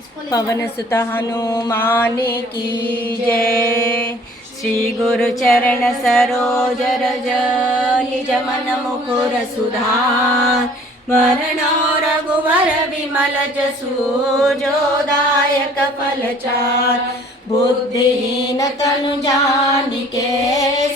पवन सुत हनुमान की जय। श्री गुरु चरण सरोज रज निज मन मुकुर सुधार। वरणो रघुवर विमल जसु जो दायक फलचार। बुद्धिहीन तनु जानिके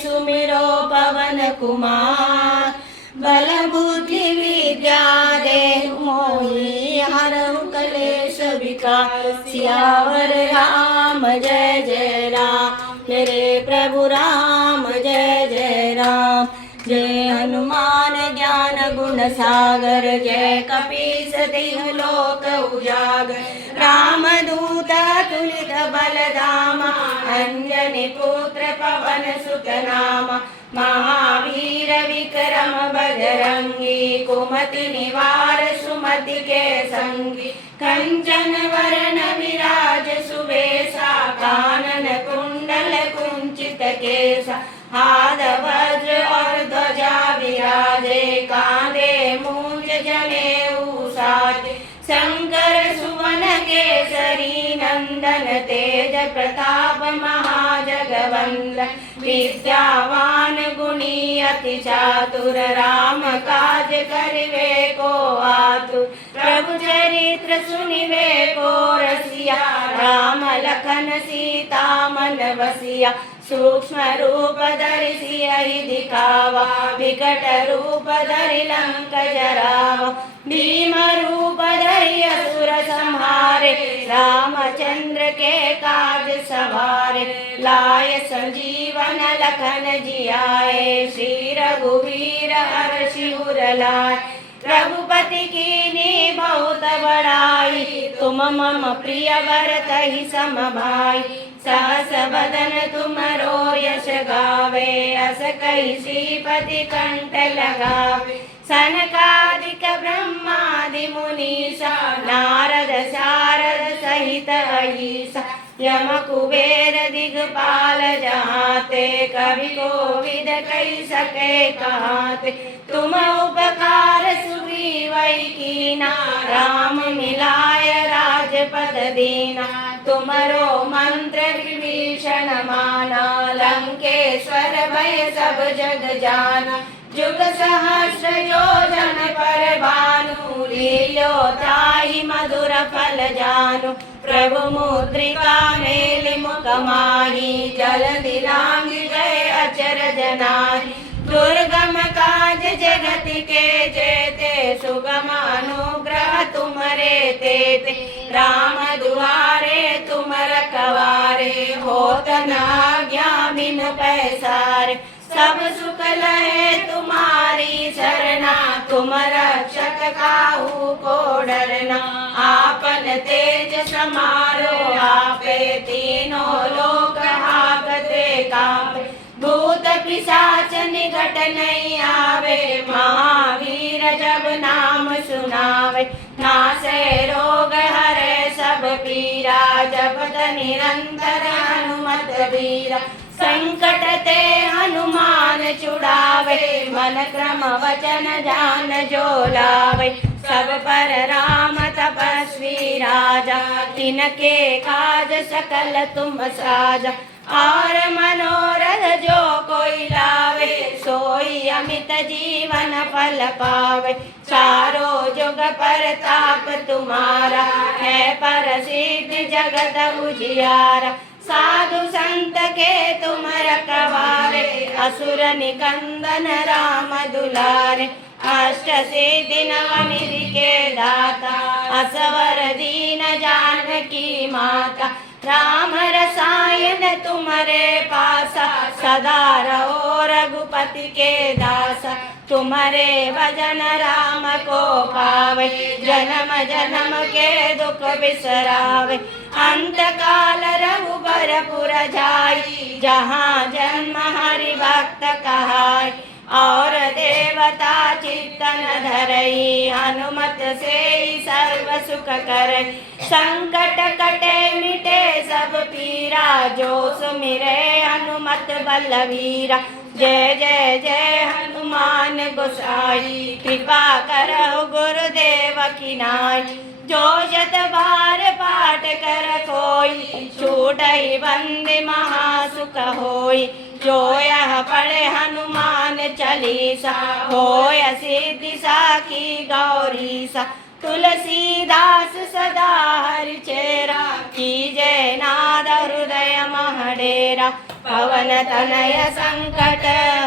सुमिरो पवन कुमार। बल बुद्धि विद्या देहु मोहि हरहु कलेश विकार। सियावर राम जय जय राम मेरे प्रभु राम जय जय राम। जय हनुमान ज्ञान गुण सागर जय कपीस तिहुँ लोक उजागर। राम दूत तुलित बलधामा अंजनी पुत्र पवन सुत नामा। महावीर विक्रम बजरंगी कुमति निवार सुमति के संगी। कंचन वरण विराज सुबेसा कानन कुंडल कुंचित केसा। हाथ वज्र और ध्वजा विराजे कांधे मूंज जनेऊ साजे। शंकर सुवन केसरी नंदन तेज प्रताप महाजगवंदन। विद्यावान गुणी अति चातुर राम काज करिवे को आतुर। प्रभु चरित्र सुनिवे को रसिया राम लखन सीता मन बसिया। सूक्ष्म रूप धरि सियहि दिखावा विकट रूप धरि लंक जरावा। भीम रूप धरि असुर संहारे रामचंद्र के काज सवारे। लाय संजीवन लखन जियाए श्री रघुवीर हर्षि उर लाए। रघुपति कीन्ही बहुत बड़ाई तुम मम प्रिय भरतहि सम भाई। सहस बदन तुमरो यश गावे अस कहि श्रीपति कंठ लगावे। सनकादिक ब्रह्मादि मुनीसा नारद शारद सहित अहिसा। यम कुबेर दिगपाल जहाते कवि कोविद कहि सके कहाते। तुम उपकार सुग्रीवै कीना राम मिलाय राजपद दीना। तुमरो मंत्र विभीषण माना लंकेश्वर भय सब जग जाना। जुग सहस्र योजन पर भानु लील्यो ताहि मधुर फल जानु। प्रभु मुद्रिका मेलि मुख माहि जलधि लांघि गए अचरज नाहि। दुर्गम काज जगत के जेते सुगम अनुग्रह तुमरे तेते। राम दुआरे तुम रखवारे होत न आज्ञा बिनु पैसारे। सब सुख लहे तुम्हारी सरना तुम रक्षक काहू को डरना। आपन तेज समारो आपे तीनों लोक हाकते कापे। भूत पिशाच निकट नहीं आवे महावीर जब नाम सुनावे। नासे रोग हरे सब पीरा जपत निरंतर हनुमत बीरा। संकट ते हनुमान छुड़ावे मन क्रम वचन ध्यान जो लावे। सब पर राम तपस्वी राजा तिनके काज सकल तुम साजा। और मनोरथ जो कोई लावे सोई अमित जीवन फल पावे। चारों जुग परताप तुम्हारा है प्रसिद्ध जगत उजियारा। साधु संत के तुम रखवारे असुर निकंदन राम दुलारे। अष्ट सिद्धि नवनिधि के दाता असवर दीन जानकी माता। राम रसायन तुम्हारे पासा सदा रहो रघुपति के दासा। तुम्हारे भजन राम को पावे जन्म जन्म के दुख बिसरावे। अंत काल रघुबर पुर जाई जहाँ जन्म हरि भक्त कहाई। और देवता चित्तन धरई हनुमत से सर्व सुख करे। संकट कटे मिटे सब पीरा जो सुमिरे हनुमत बलवीरा। जय जय जय हनुमान गोसाई कृपा करो गुरुदेव की नाई। जो शत बार पाठ कर कोई, छूटहि बंदी महासुख होई। जो यह पढ़े हनुमान चालीसा, होय सिद्धि साखी गौरीसा। तुलसीदास सदा हरि चेरा, कीजय नाद हृदय मह डेरा। पवन तनय संकट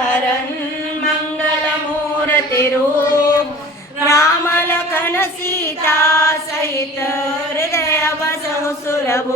हरन, मंगल मूर्ति रूप। राम लखन सीता सहित हृदय बसहु सुरभूप।